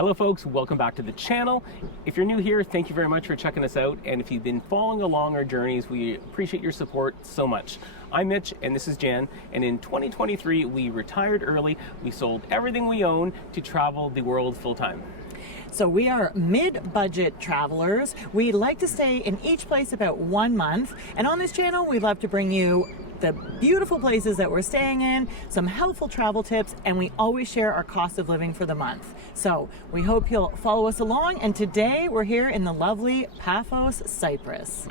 Hello folks, welcome back to the channel. If you're new here, thank you very much for checking us out, and if you've been following along our journeys, we appreciate your support so much. I'm Mitch and this is Jan, and in 2023 we retired early. We sold everything we own to travel the world full-time. So we are mid-budget travelers. We like to stay in each place about 1 month, and on this channel we love to bring you the beautiful places that we're staying in, some helpful travel tips, and we always share our cost of living for the month. So we hope you'll follow us along, and today we're here in the lovely Paphos, Cyprus.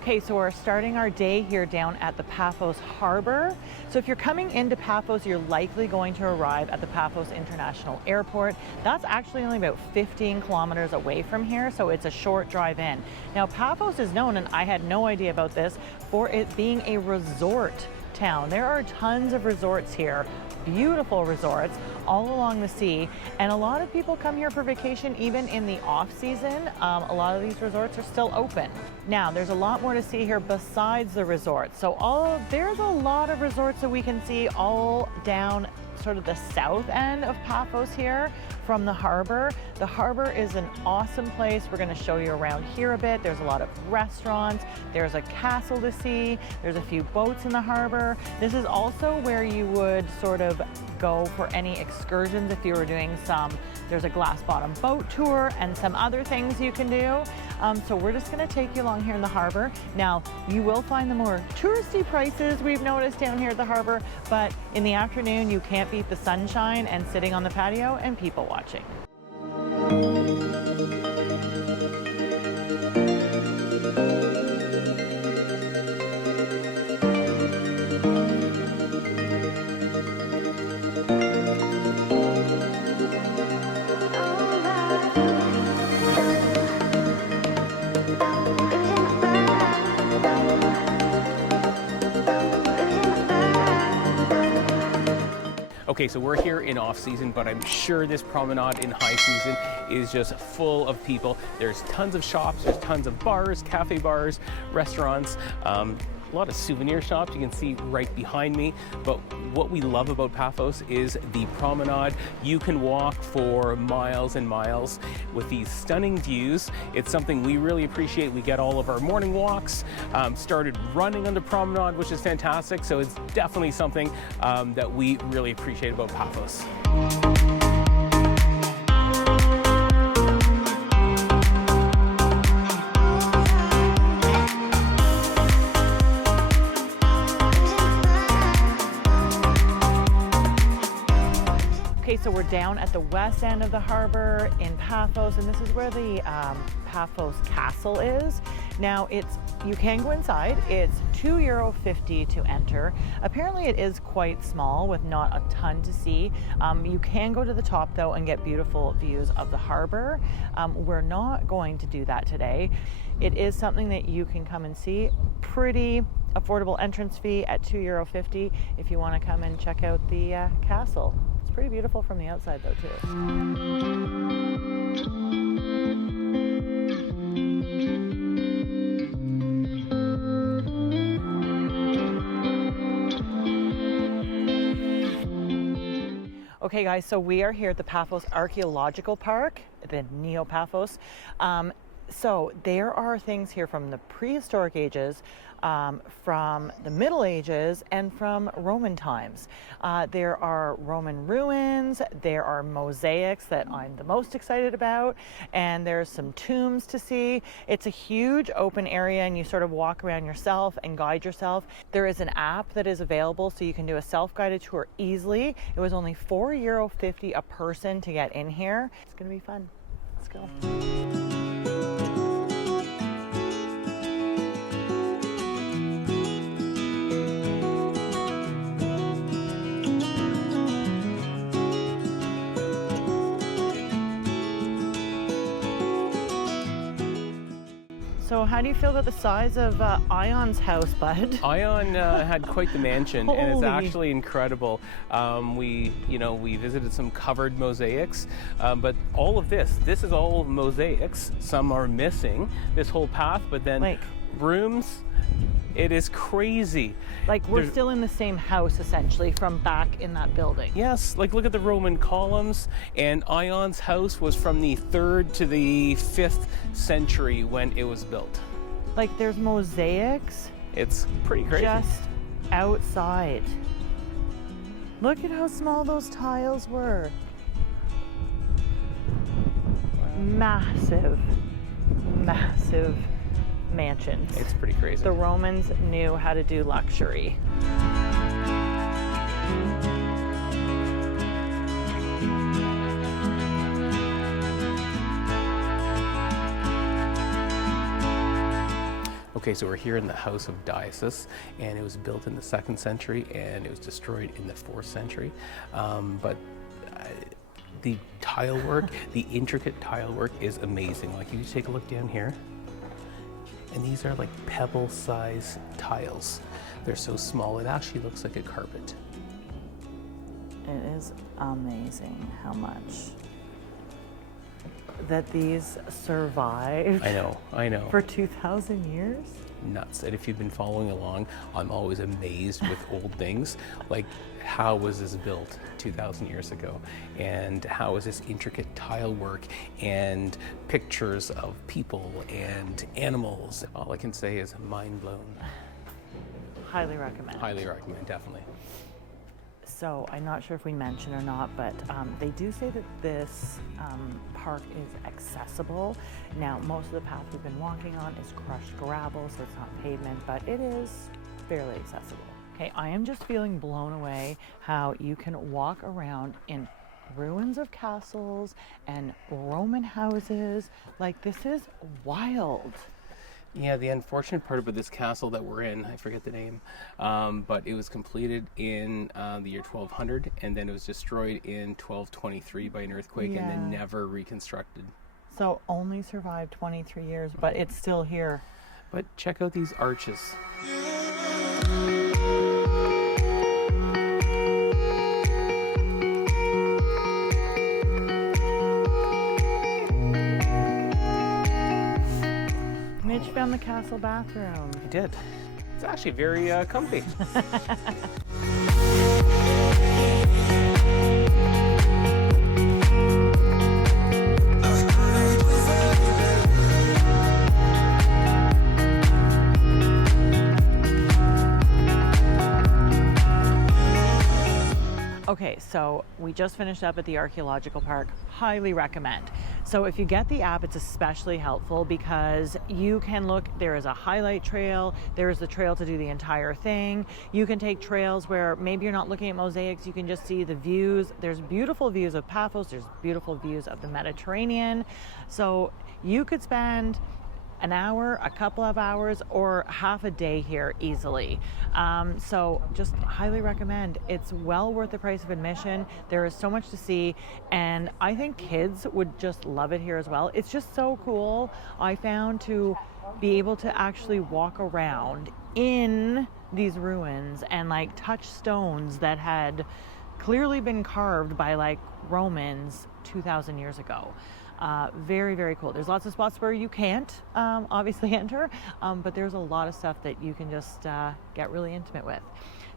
Okay, so we're starting our day here down at the Paphos Harbor. So if you're coming into Paphos, you're likely going to arrive at the Paphos International Airport. That's actually only about 15 kilometers away from here, so it's a short drive in. Now, Paphos is known, and I had no idea about this, for it being a resort town. There are tons of resorts here, beautiful resorts all along the sea, and a lot of people come here for vacation even in the off season. A lot of these resorts are still open. Now, there's a lot more to see here besides the resorts. So there's a lot of resorts that we can see all down sort of the south end of Paphos here from the harbor. The harbor is an awesome place. We're going to show you around here a bit. There's a lot of restaurants. There's a castle to see. There's a few boats in the harbor. This is also where you would sort of go for any excursions if you were doing there's a glass bottom boat tour and some other things you can do. So we're just going to take you along here in the harbor. Now, you will find the more touristy prices we've noticed down here at the harbor, but in the afternoon you can't beat the sunshine and sitting on the patio and people watching. Okay, so we're here in off season, but I'm sure this promenade in high season is just full of people. There's tons of shops, there's tons of bars, cafe bars, restaurants, a lot of souvenir shops you can see right behind me. But what we love about Paphos is the promenade. You can walk for miles and miles with these stunning views. It's something we really appreciate. We get all of our morning walks started running on the promenade, which is fantastic. So it's definitely something that we really appreciate about Paphos. Okay, so we're down at the west end of the harbor in Paphos, and this is where the Paphos Castle is. Now, you can go inside. It's €2.50 to enter. Apparently, it is quite small with not a ton to see. You can go to the top though and get beautiful views of the harbor. We're not going to do that today. It is something that you can come and see. Pretty affordable entrance fee at €2.50 if you want to come and check out the castle. It's pretty beautiful from the outside though too. Okay guys, so we are here at the Paphos Archaeological Park, the Neo-Paphos. So there are things here from the prehistoric ages, from the Middle Ages, and from Roman times. There are Roman ruins, there are mosaics that I'm the most excited about, and there's some tombs to see. It's a huge open area, and you sort of walk around yourself and guide yourself. There is an app that is available so you can do a self-guided tour easily. It was only €4.50 a person to get in here. It's gonna be fun. Let's go. So how do you feel about the size of Ion's house, bud? Ion had quite the mansion, and it's Holy. actually incredible. We visited some covered mosaics, but all of this is all mosaics. Some are missing this whole path, but then rooms. It is crazy. Like we're still in the same house essentially from back in that building. Yes, like look at the Roman columns, and Ion's house was from the 3rd to the 5th century when it was built. Like there's mosaics. It's pretty crazy. Just outside. Look at how small those tiles were. Massive, massive mansions. It's pretty crazy. The Romans knew how to do luxury. Okay, so we're here in the House of Diocese, and it was built in the 2nd century, and it was destroyed in the 4th century. The tile work, the intricate tile work is amazing. Like you just take a look down here, and these are like pebble-sized tiles. They're so small, it actually looks like a carpet. It is amazing how much that these survived. I know. For 2,000 years? Nuts. And if you've been following along, I'm always amazed with old things. Like, how was this built 2,000 years ago? And how is this intricate tile work and pictures of people and animals? All I can say is mind blown. Highly recommend. Highly recommend, definitely. So I'm not sure if we mentioned or not, but they do say that this park is accessible. Now, most of the path we've been walking on is crushed gravel, so it's not pavement, but it is fairly accessible. Okay, I am just feeling blown away how you can walk around in ruins of castles and Roman houses. Like, this is wild. Yeah, the unfortunate part about this castle that we're in, I forget the name, but it was completed in the year 1200, and then it was destroyed in 1223 by an earthquake, and then never reconstructed. So only survived 23 years, but it's still here. But check out these arches. Mitch found the castle bathroom. I did. It's actually very comfy. Okay, so we just finished up at the archaeological park. Highly recommend. So if you get the app, it's especially helpful because you can look, there is a highlight trail, there is the trail to do the entire thing. You can take trails where maybe you're not looking at mosaics, you can just see the views. There's beautiful views of Paphos, there's beautiful views of the Mediterranean. So you could spend an hour, a couple of hours, or half a day here easily. So just highly recommend. It's well worth the price of admission. There is so much to see, and I think kids would just love it here as well. It's just so cool, I found, to be able to actually walk around in these ruins and like touch stones that had clearly been carved by like Romans 2,000 years ago. Very, very cool. There's lots of spots where you can't obviously enter, but there's a lot of stuff that you can just get really intimate with.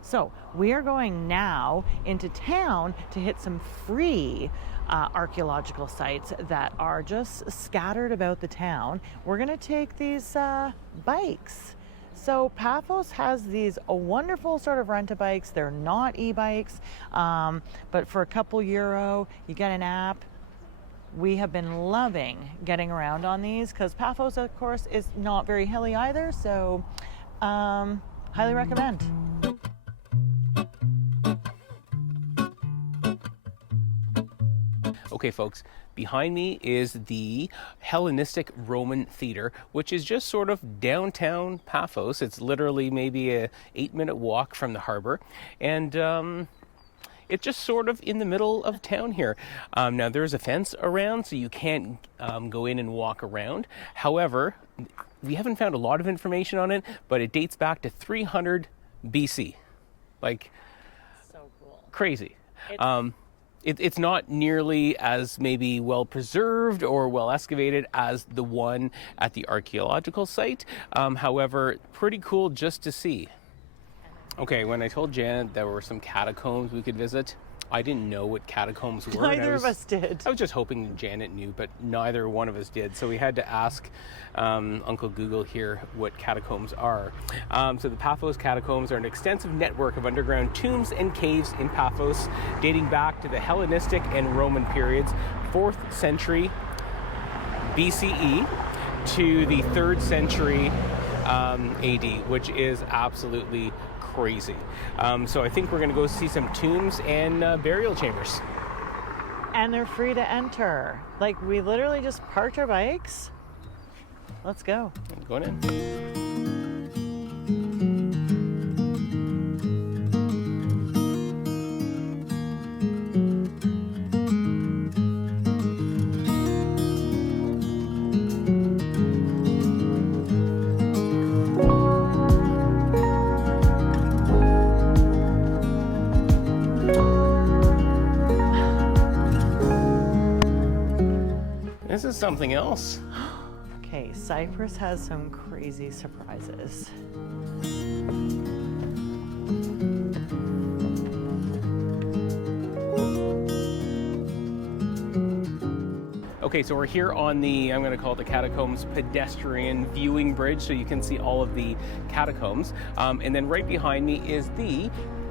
So we are going now into town to hit some free archaeological sites that are just scattered about the town. We're going to take these bikes. So Paphos has these wonderful sort of rent-a-bikes. They're not e-bikes, but for a couple euro, you get an app. We have been loving getting around on these because Paphos, of course, is not very hilly either, so highly recommend. Okay, folks, behind me is the Hellenistic Roman Theater, which is just sort of downtown Paphos. It's literally maybe a 8-minute walk from the harbor, and it's just sort of in the middle of town here. Now, there's a fence around, so you can't go in and walk around. However, we haven't found a lot of information on it, but it dates back to 300 BC. Like, So cool. crazy. It's not nearly as maybe well preserved or well excavated as the one at the archaeological site. However, pretty cool just to see. Okay, when I told Janet there were some catacombs we could visit, I didn't know what catacombs were. Neither of us did. I was just hoping Janet knew, but neither one of us did. So we had to ask Uncle Google here what catacombs are. So the Paphos catacombs are an extensive network of underground tombs and caves in Paphos, dating back to the Hellenistic and Roman periods, 4th century BCE to the 3rd century AD, which is absolutely crazy. So I think we're going to go see some tombs and burial chambers. And they're free to enter. Like, we literally just parked our bikes. Let's go. I'm going in. This is something else. Okay, Cyprus has some crazy surprises. Okay, so we're here on the, I'm going to call it the Catacombs pedestrian viewing bridge, so you can see all of the catacombs. And then right behind me is the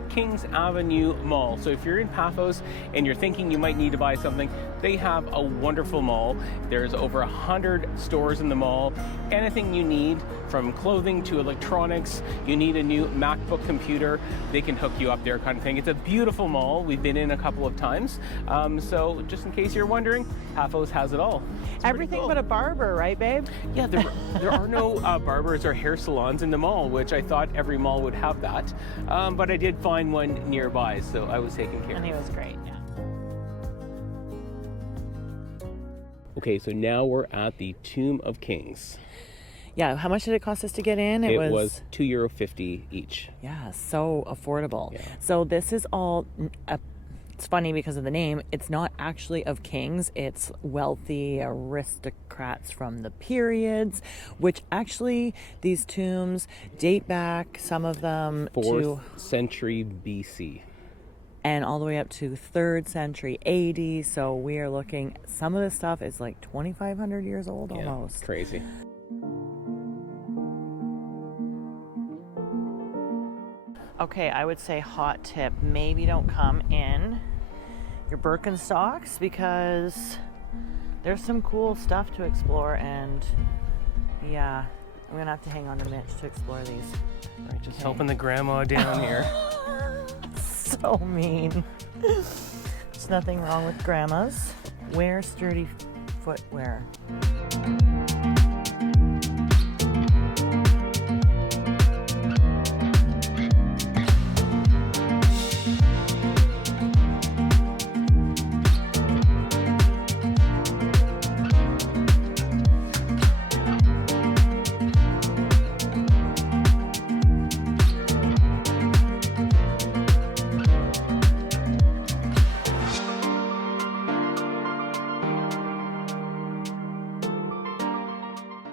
Kings Avenue Mall. So if you're in Paphos and you're thinking you might need to buy something, they have a wonderful mall. There's over 100 stores in the mall. Anything you need, from clothing to electronics, you need a new MacBook computer, they can hook you up there, kind of thing. It's a beautiful mall. We've been in a couple of times. So just in case you're wondering, Paphos has it all. It's Everything cool. but a barber, right, babe? Yeah, there are no barbers or hair salons in the mall, which I thought every mall would have that. But I did find one nearby, so I was taken care of. And he was great, yeah. Okay, so now we're at the Tomb of Kings. Yeah, how much did it cost us to get in? It was €2.50 each. Yeah, so affordable. Yeah. So this is all, it's funny because of the name, it's not actually of kings, it's wealthy aristocrats from the periods, which actually these tombs date back, some of them 4th century BC. And all the way up to 3rd century AD. So we are looking, some of this stuff is like 2,500 years old almost. Yeah, crazy. Okay, I would say hot tip, maybe don't come in your Birkenstocks because there's some cool stuff to explore, and yeah, I'm gonna have to hang on to Mitch to explore these. All right, just helping the grandma down here. So mean. There's nothing wrong with grandmas. Wear sturdy footwear.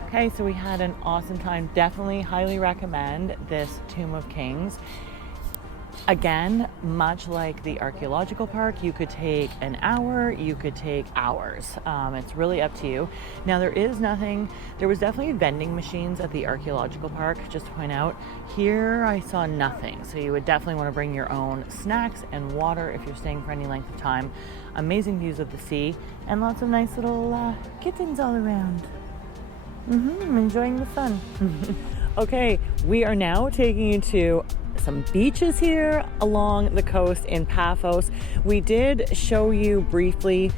Okay, so we had an awesome time. Definitely highly recommend this Tomb of Kings. Again, much like the archaeological park, you could take an hour, you could take hours. It's really up to you. Now there was definitely vending machines at the archaeological park, just to point out. Here I saw nothing, so you would definitely want to bring your own snacks and water if you're staying for any length of time. Amazing views of the sea and lots of nice little kittens all around. I'm enjoying the sun. Okay, we are now taking you to some beaches here along the coast in Paphos. We did show you briefly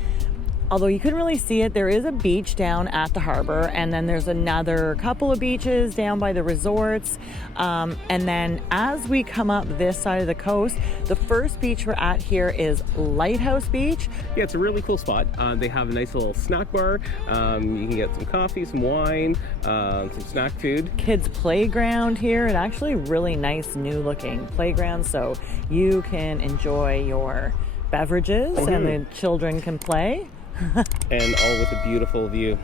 although you couldn't really see it, there is a beach down at the harbor, and then there's another couple of beaches down by the resorts. And then as we come up this side of the coast, the first beach we're at here is Lighthouse Beach. Yeah, it's a really cool spot. They have a nice little snack bar. You can get some coffee, some wine, some snack food. Kids playground here, and actually really nice new looking playground, so you can enjoy your beverages and the children can play. And all with a beautiful view.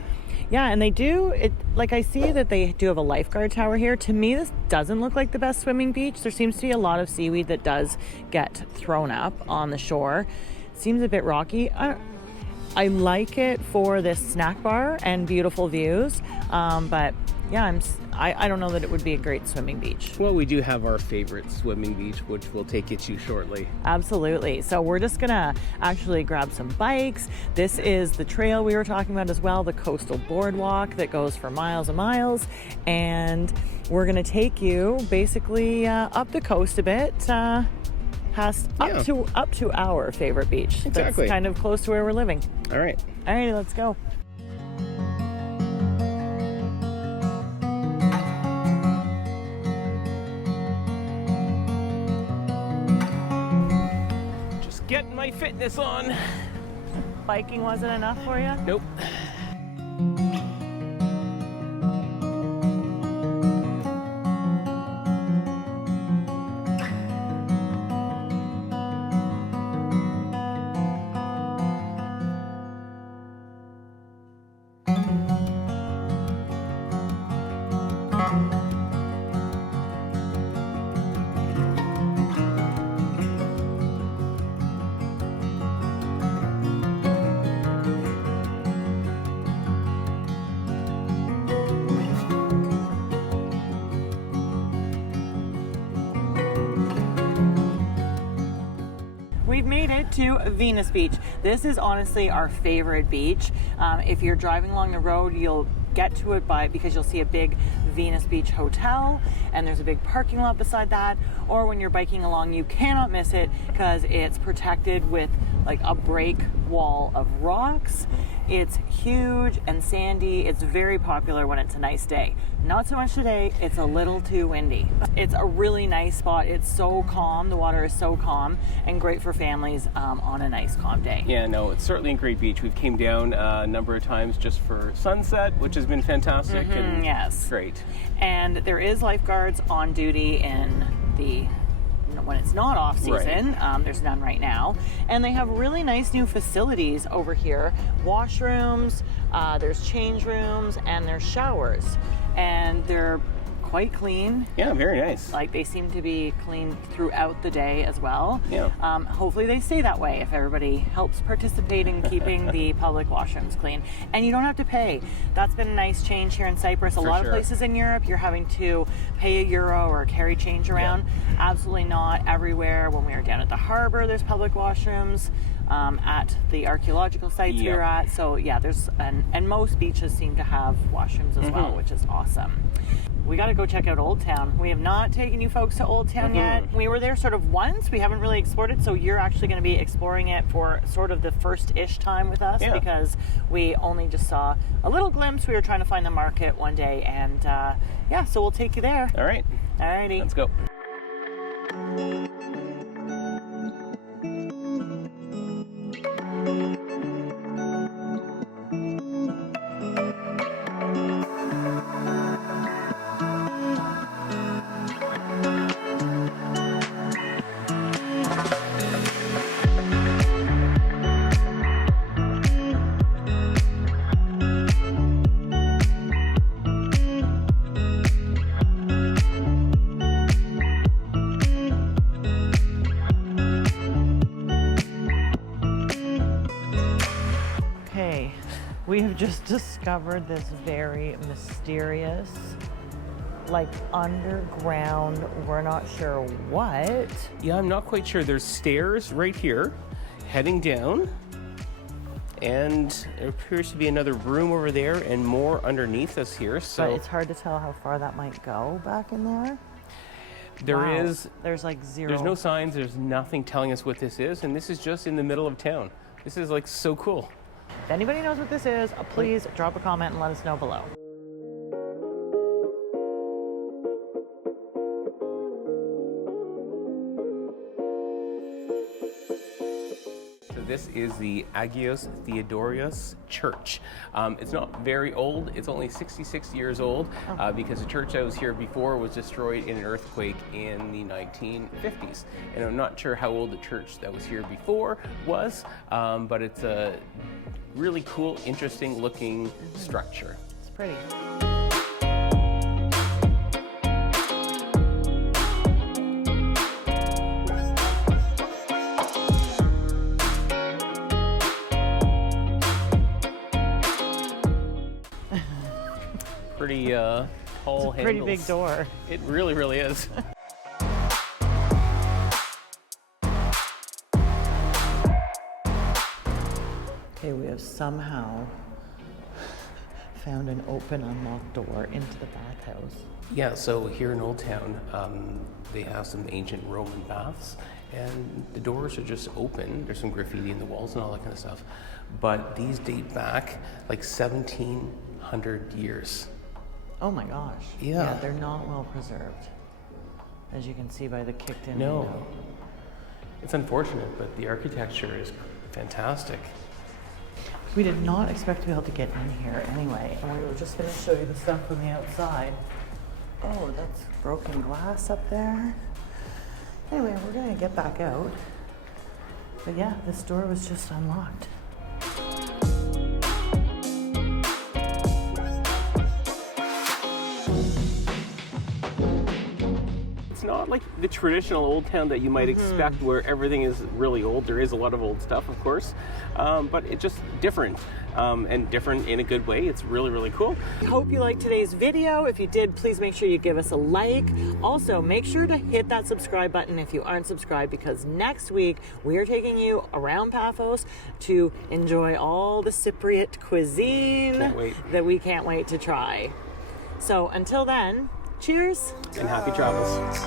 Yeah, and they do it, like I see that they do have a lifeguard tower here. To me, this doesn't look like the best swimming beach. There seems to be a lot of seaweed that does get thrown up on the shore. Seems a bit rocky. I like it for this snack bar and beautiful views, but yeah, I don't know that it would be a great swimming beach. Well, we do have our favorite swimming beach, which we'll take you to shortly. Absolutely. So we're just gonna actually grab some bikes. This is the trail we were talking about as well, the coastal boardwalk that goes for miles and miles, and we're gonna take you basically up the coast a bit, past up to our favorite beach. Exactly. That's kind of close to where we're living. All right. All right, let's go. Just getting my fitness on. Biking wasn't enough for you? Nope. We've made it to Venus Beach. This is honestly our favorite beach. If you're driving along the road, you'll get to it because you'll see a big Venus Beach hotel, and there's a big parking lot beside that. Or when you're biking along, you cannot miss it because it's protected with like a break wall of rocks. It's huge and sandy. It's very popular when it's a nice day. Not so much today, it's a little too windy. It's a really nice spot. It's so calm, the water is so calm, and great for families on a nice calm day. Yeah, no, it's certainly a great beach. We've came down a number of times just for sunset, which has been fantastic. And yes. Great. And there is lifeguards on duty in when it's not off season. Right. There's none right now, and they have really nice new facilities over here. Washrooms, there's change rooms, and there's showers, and they're quite clean. Yeah, very nice. Like they seem to be clean throughout the day as well. Yeah. Hopefully they stay that way if everybody helps participate in keeping the public washrooms clean. And you don't have to pay. That's been a nice change here in Cyprus. A lot of places in Europe, you're having to pay €1 or carry change around. Yeah. Absolutely not everywhere. When we were down at the harbor, there's public washrooms. At the archaeological sites we were at. So yeah, there's and most beaches seem to have washrooms as well, which is awesome. We got to go check out Old Town. We have not taken you folks to Old Town yet. We were there sort of once. We haven't really explored it, so you're actually going to be exploring it for sort of the first-ish time with us because we only just saw a little glimpse. We were trying to find the market one day, and yeah, so we'll take you there. All right. Alrighty. Let's go. We have just discovered this very mysterious, like underground, we're not sure what. Yeah, I'm not quite sure. There's stairs right here heading down, and there appears to be another room over there and more underneath us here. So but it's hard to tell how far that might go back in there. There's like zero. There's no signs, there's nothing telling us what this is, and this is just in the middle of town. This is like so cool. If anybody knows what this is, please drop a comment and let us know below. This is the Agios Theodorios Church. It's not very old. It's only 66 years old because the church that was here before was destroyed in an earthquake in the 1950s. And I'm not sure how old the church that was here before was, but it's a really cool, interesting looking structure. It's pretty. Pretty tall handles. Pretty big door. It really, really is. Okay, we have somehow found an open, unlocked door into the bathhouse. Yeah, so here in Old Town, they have some ancient Roman baths, and the doors are just open. There's some graffiti in the walls and all that kind of stuff. But these date back like 1,700 years. Oh my gosh. Yeah. They're not well preserved, as you can see by the kicked in No. window. It's unfortunate, but the architecture is fantastic. We did not expect to be able to get in here anyway, and we were just going to show you the stuff from the outside. Oh, that's broken glass up there. Anyway, we're going to get back out. But yeah, this door was just unlocked. It's not like the traditional Old Town that you might expect where everything is really old. There is a lot of old stuff, of course, but it's just different, and different in a good way. It's really, really cool. Hope you liked today's video. If you did, please make sure you give us a like. Also, make sure to hit that subscribe button if you aren't subscribed, because next week we are taking you around Paphos to enjoy all the Cypriot cuisine Can't wait. that we can't wait to try. So until then, cheers. And happy travels.